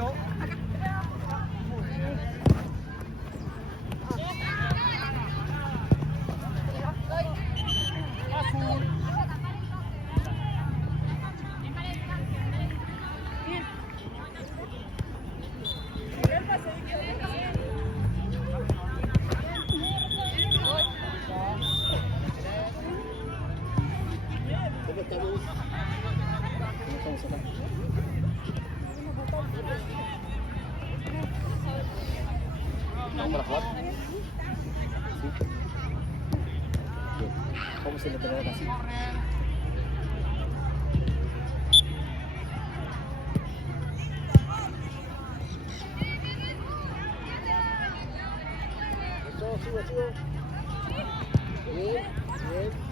cambio. Azul. Vamos para jugar. ¿Cómo se le pegó casi? Bien, bien.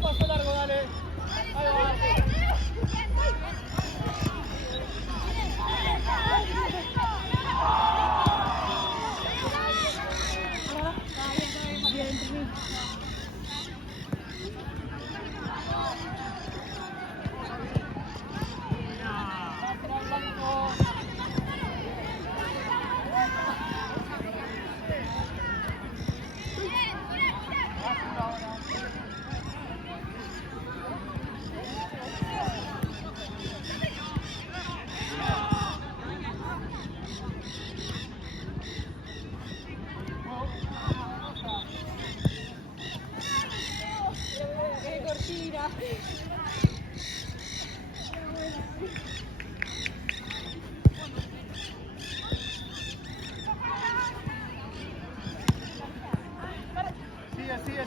Paso largo, dale. Ahí va.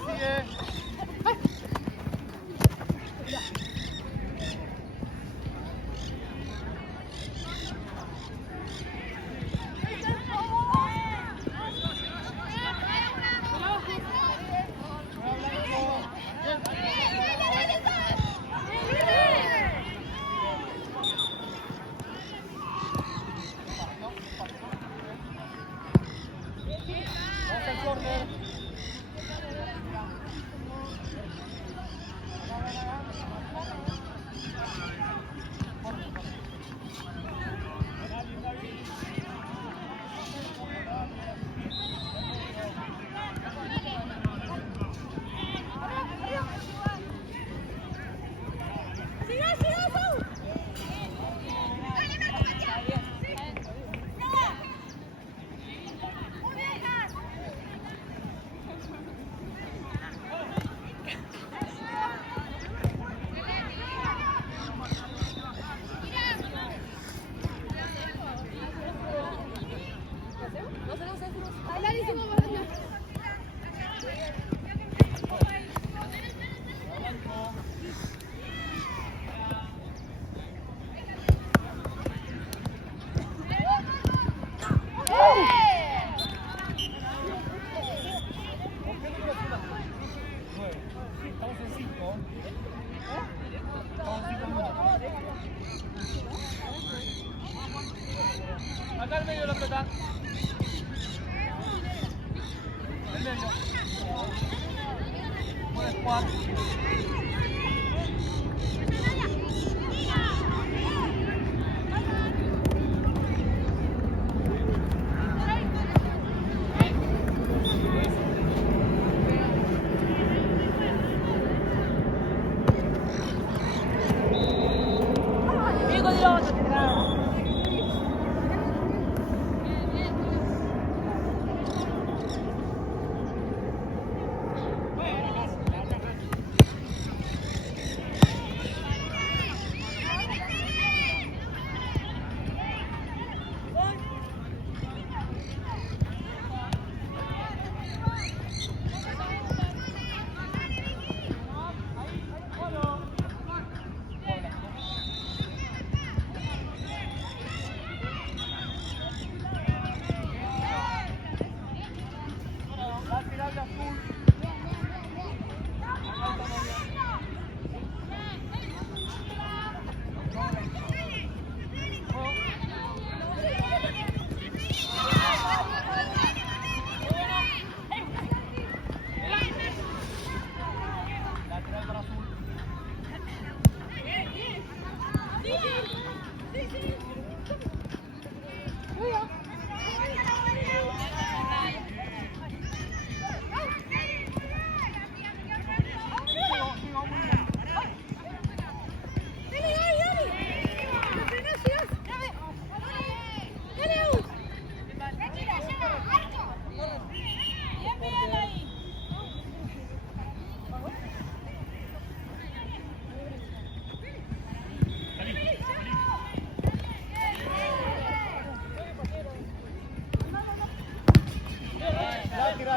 Sigue. Vamos al córner. Estamos en 5. Estamos en 5 minutos. Acá al medio de la pelota. El medio. Buen squad.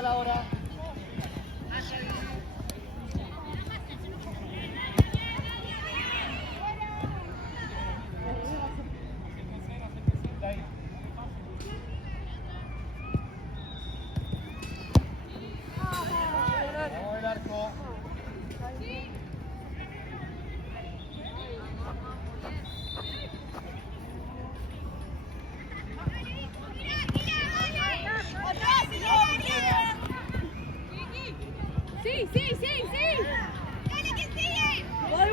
Ahora. Vamos el arco. Sí, sí, sí, sí. Dale que sigue. Voy.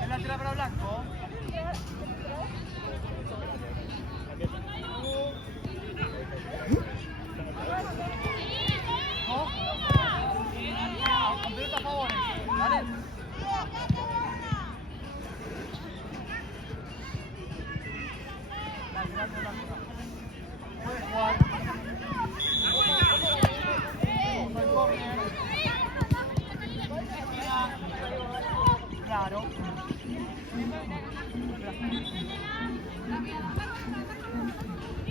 ¿El lateral para Blanco? ¿No? Con pelota a favor. ¿Vale? Puede jugar. Claro.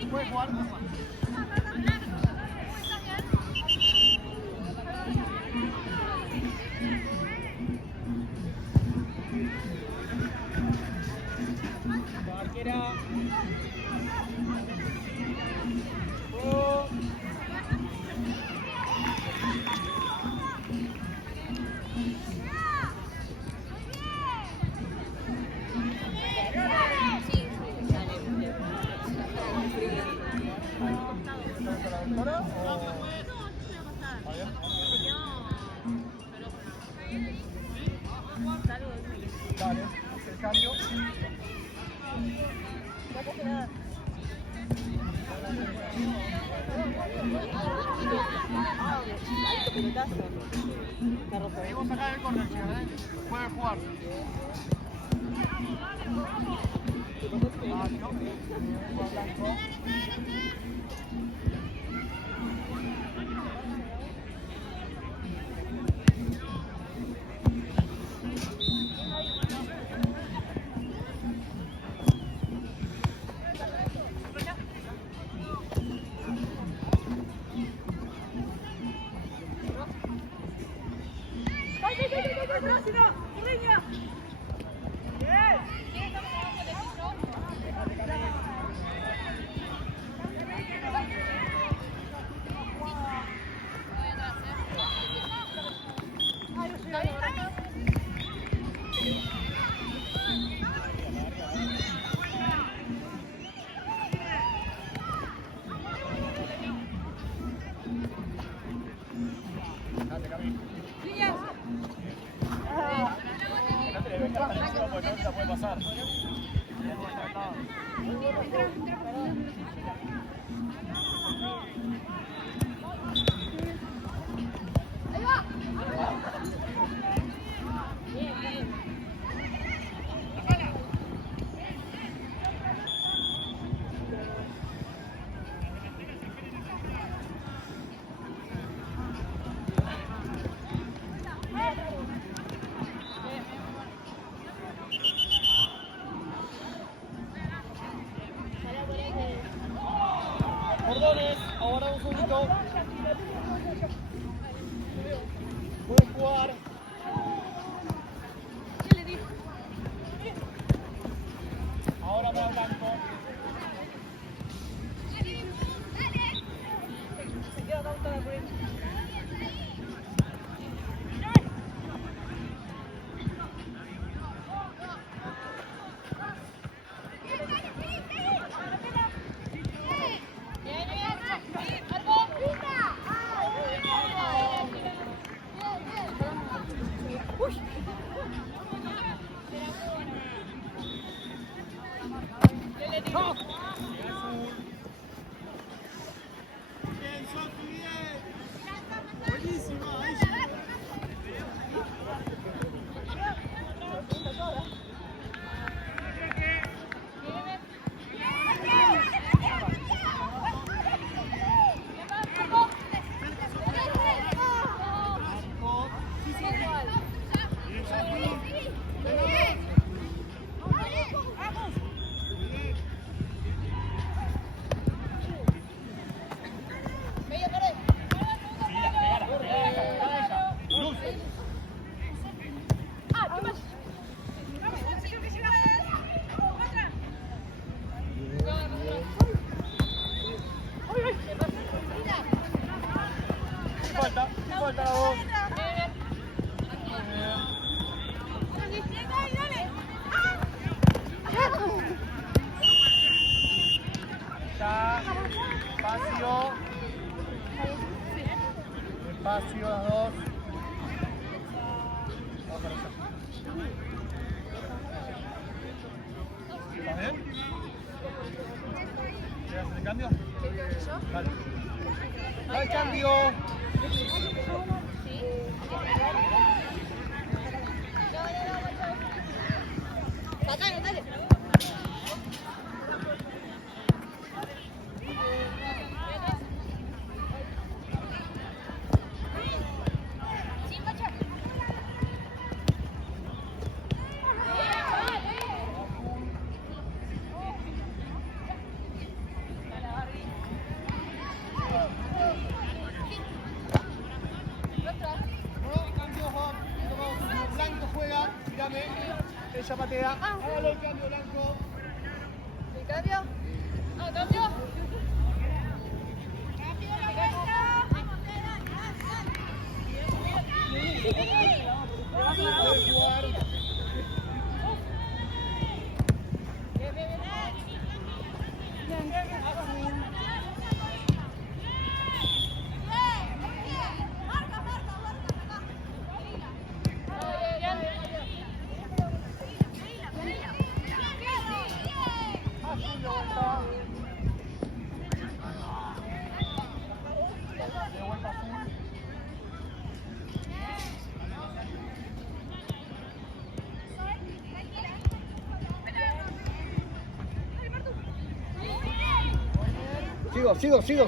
Puede jugar. Arquera. con la doctora o...? ¿Está bien? Dale, el cambio. Seguimos acá en el corner, chicas, ¿eh? Pueden jugar. Cordones, ahora un segundito. Pueden jugar. Ahora para blanco. Falta la voz. Ya, espacio. Espacio las dos. ¿Estás bien? ¿Quieres hacer el cambio? Dale. ¡Al cambio! Dale, dale. Ella patea. Hágalo el cambio blanco. ¿El cambio? Ah, cambio. Sigo. Siga.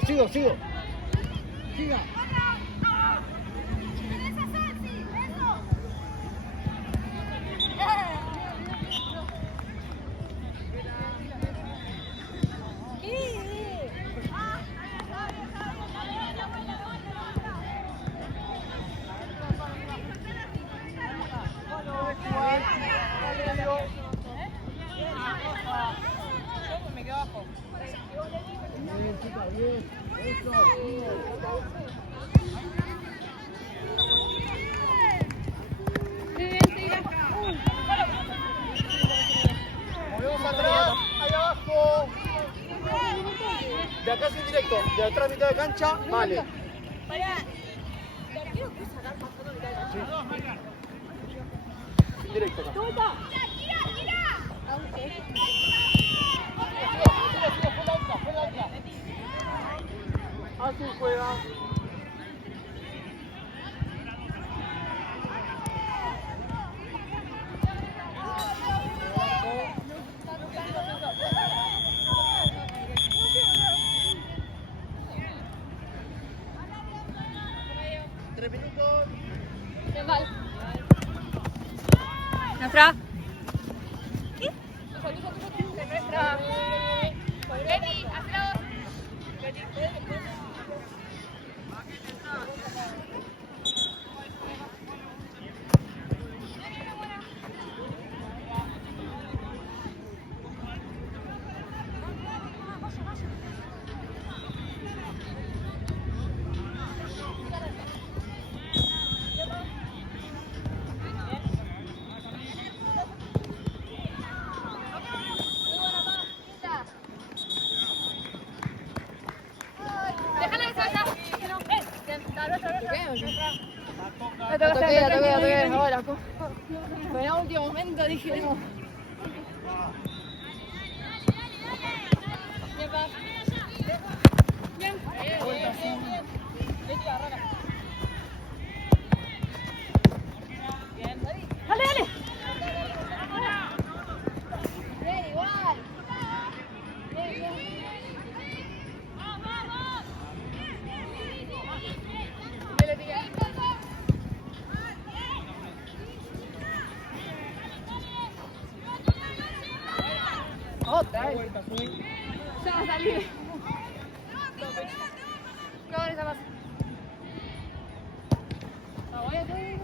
Me quedo abajo. Bien, chica, bien. Eso. Movemos atrás, ahí abajo. De acá es directo, de atrás mitad de cancha, vale. Sí. Directo acá. Así juega. Nuestra. Nuestra. Lenny, hazlo. Déjala que salga. Ya toqué, ahora. Fue en el último momento, dije no. Bien, Dale, dale. Bien, igual. Bien. Otra vez. Ya va a salir. ¿Qué hora está pasando? No, voy a subir.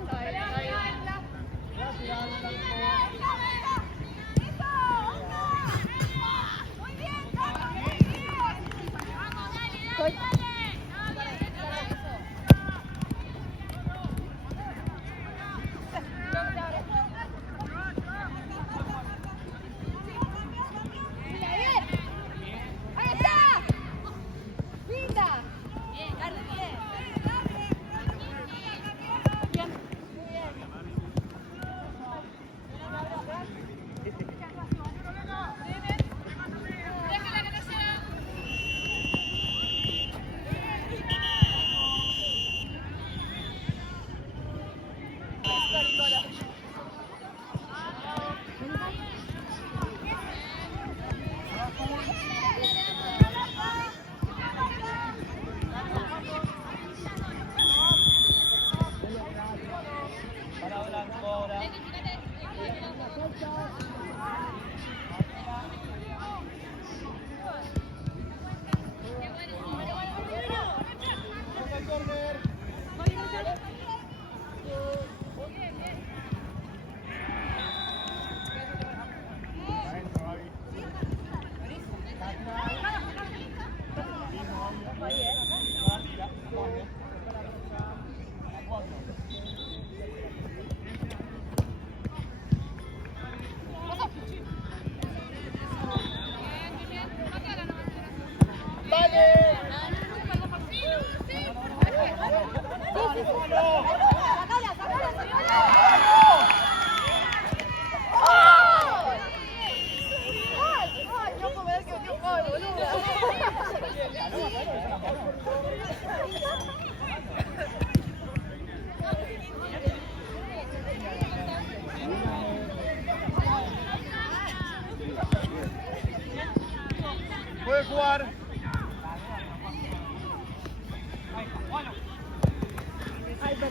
Puede jugar.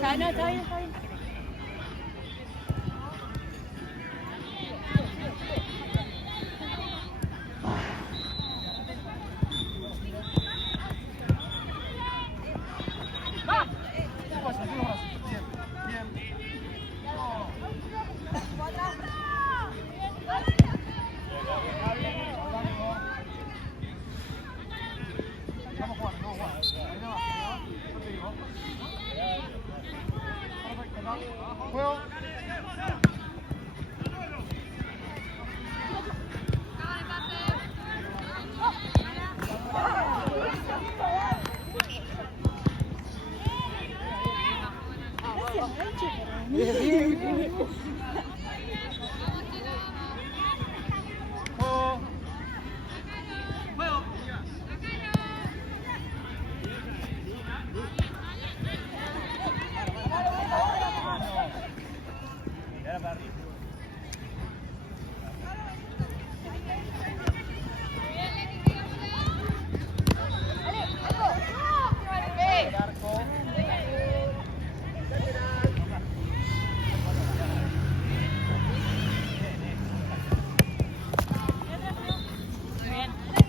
sea, no, está bien, está bien. Juego.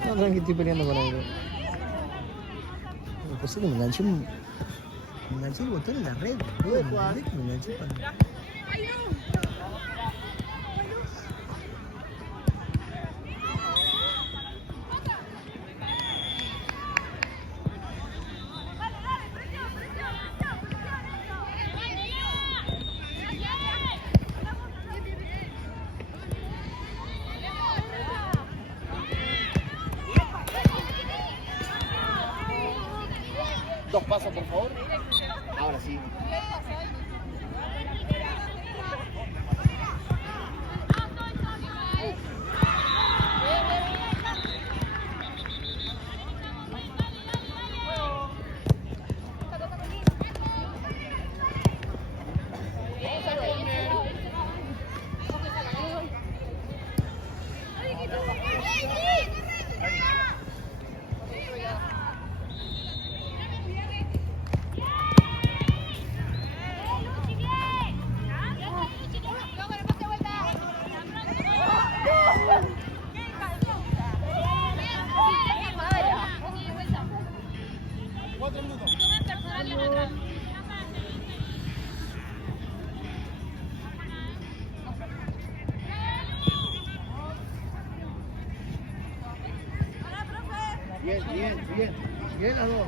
No, tranqui, estoy peleando con algo. Me puse que me enganché el botón en la red. Me enganché para... Dos pasos, por favor. Ahora sí. Bien, bien, bien. Bien las dos.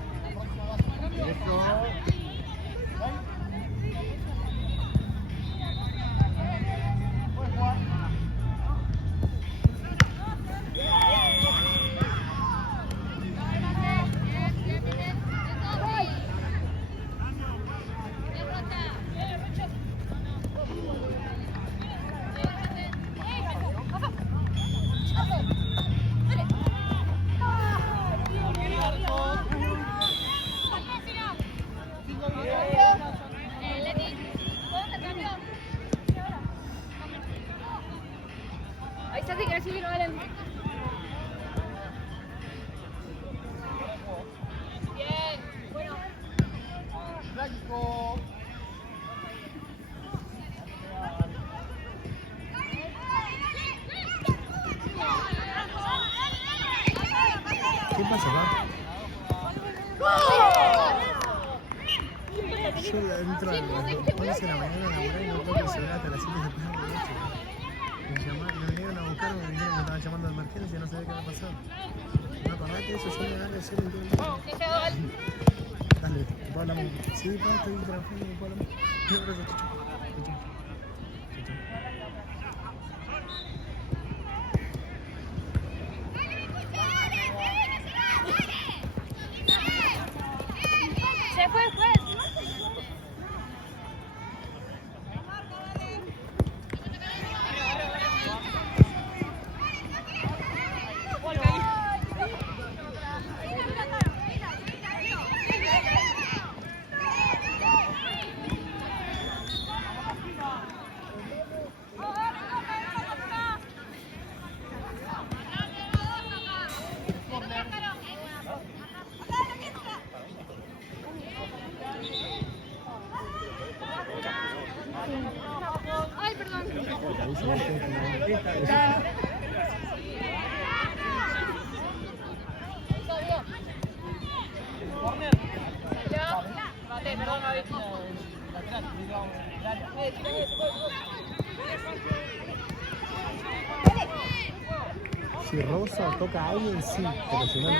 Eso. Ahí está, que así vino Valen. Bien, bueno. Blanco. ¿Qué pasa, papá? Yo entro a las 11 de la mañana a laburar y no puedo resolver hasta las 7 de la noche. Me llamaron, me vinieron a buscar, me dijeron que me estaban llamando de emergencia y no sabía qué había pasado. No, acordate de eso, yo me dan a hacer en todo el día. Dale, ¿puedo hablar? Sí, pa, estoy trabajando, ¿puedo hablar? No, gracias, chao. Se fue, fue. dice, ¿viste? Corner. Ya. Mate, perdón, David. Lateral, digamos, el área. Si Rosa toca a alguien, sí, pero si no, no.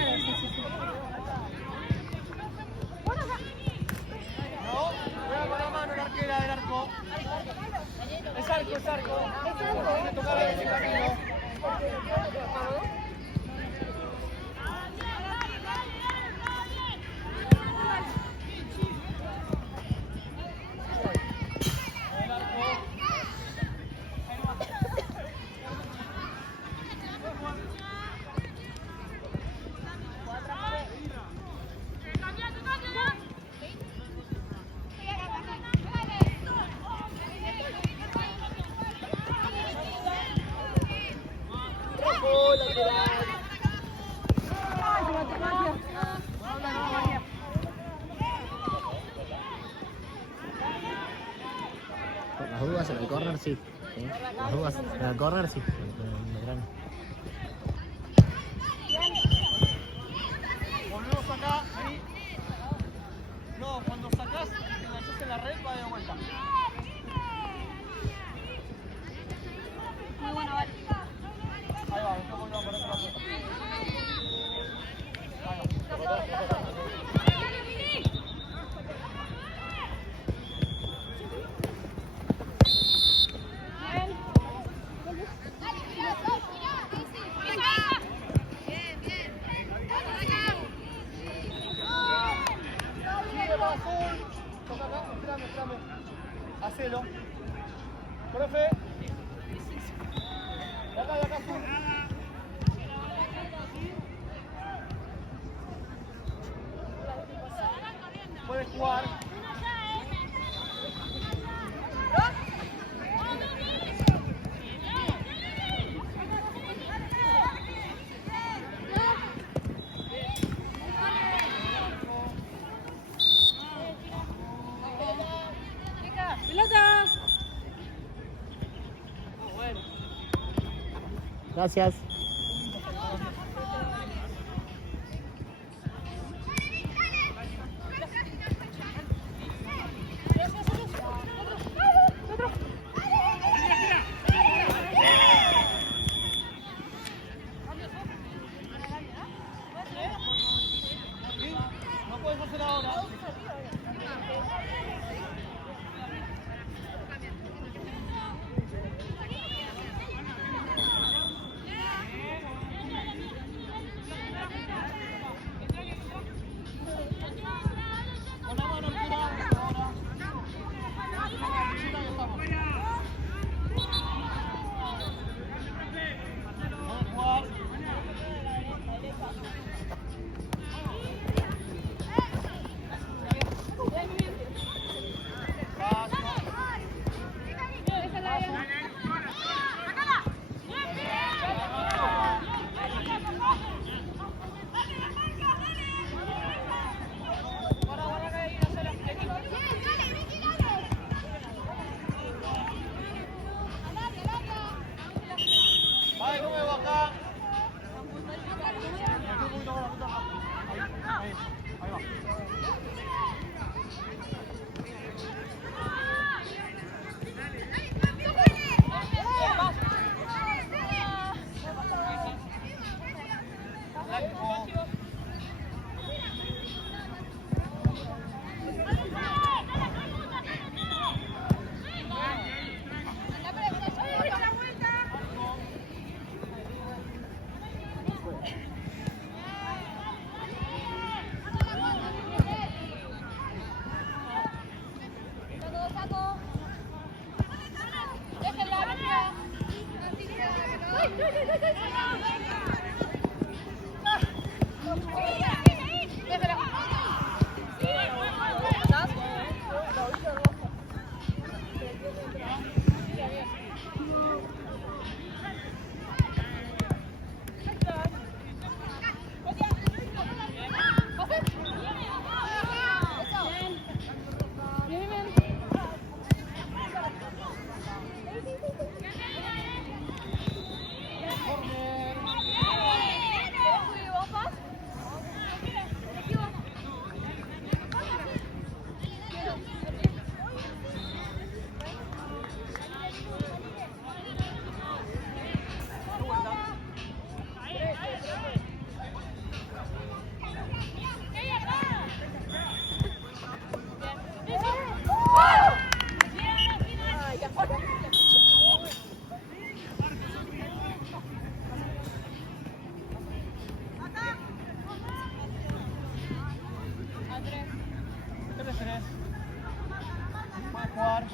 No, juega con la mano la arquera del arco. Es arco, es arco. Tiene que tocar ese camino. Las dudas en el corner sí. ¿Sí? Las dudas en el corner sí. Volvemos acá, vení. No, cuando sacás, te enganchás en la red, va de vuelta. Muy bueno, vale. Ahí va, después volvemos por otra puerta. Ahí va. Toca acá, espérame. Hacelo. Profe. De acá, azul. Puedes jugar. ¡Pelota! Gracias. No puedes hacer ahora. 3. Puede jugar.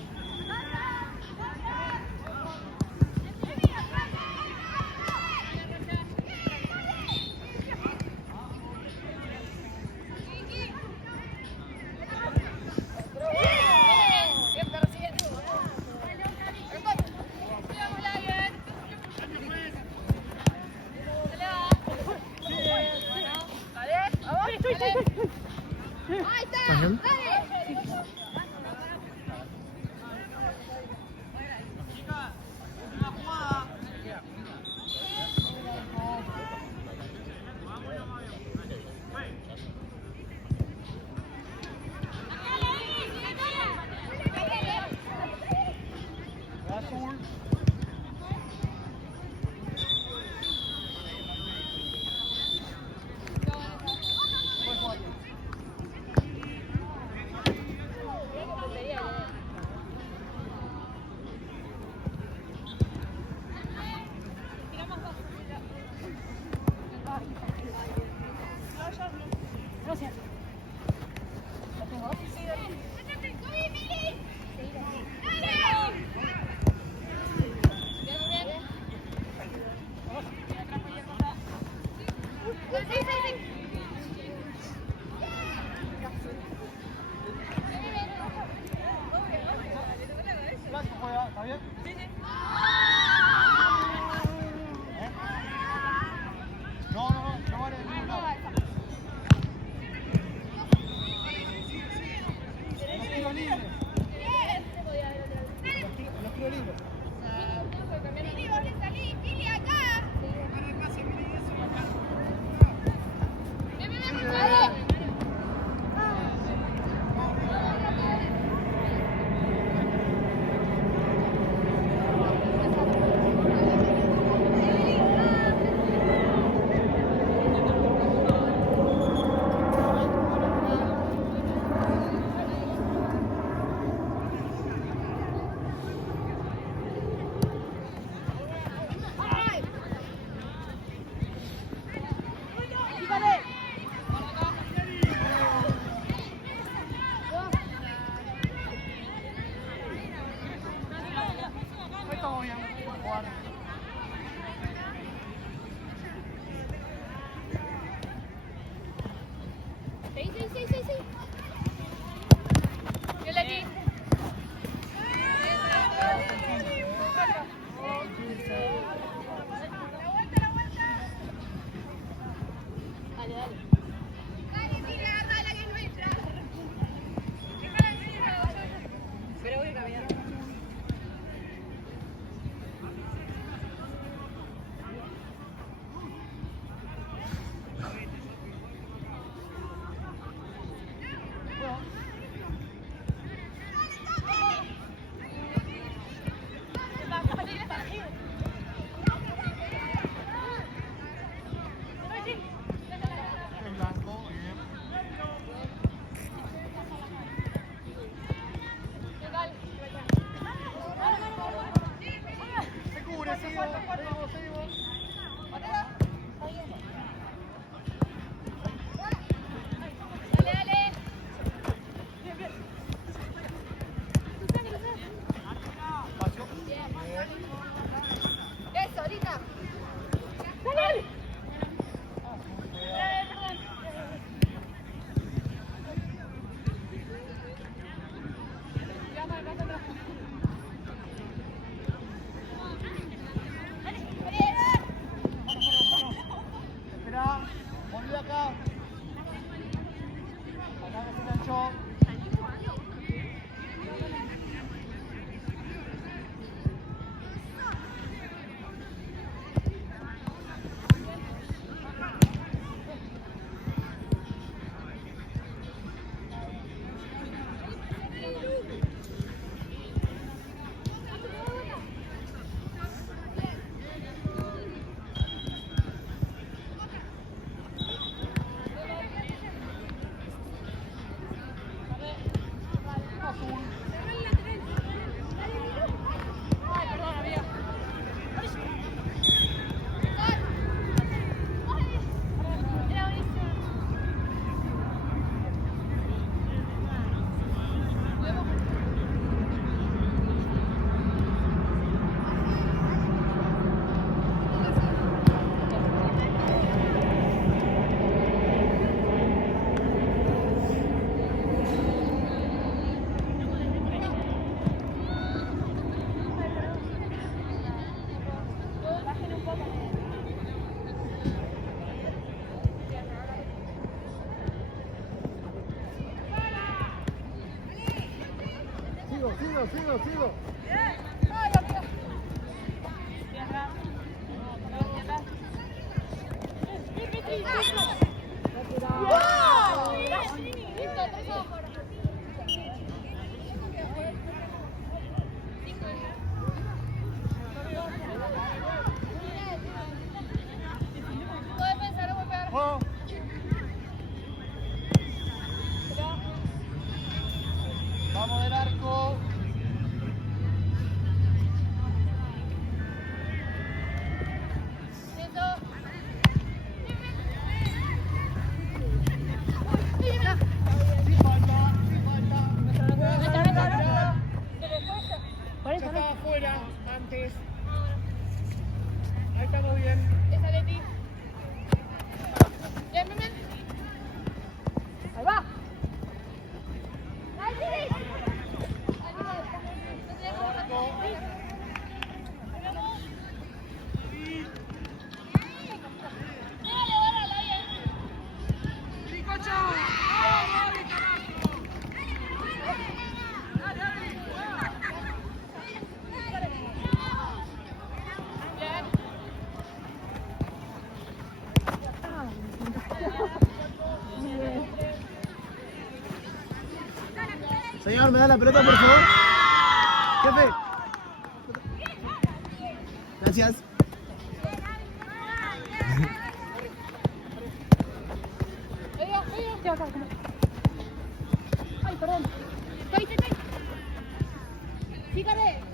¿Estás bien? Azul. Puede jugar. Blanco juega, ¿está bien? ¿Eh? No vale de ningún lado. Los tiros libres. Los tiros libres. Estamos bien, puede jugar. sigo. Juego. Vamos del arco. Ya estaba afuera antes. Ahí estamos bien. Ahí va. Señor, ¿me da la pelota, por favor? Jefe. Gracias. Ay, perdón. Estoy. Fíjate.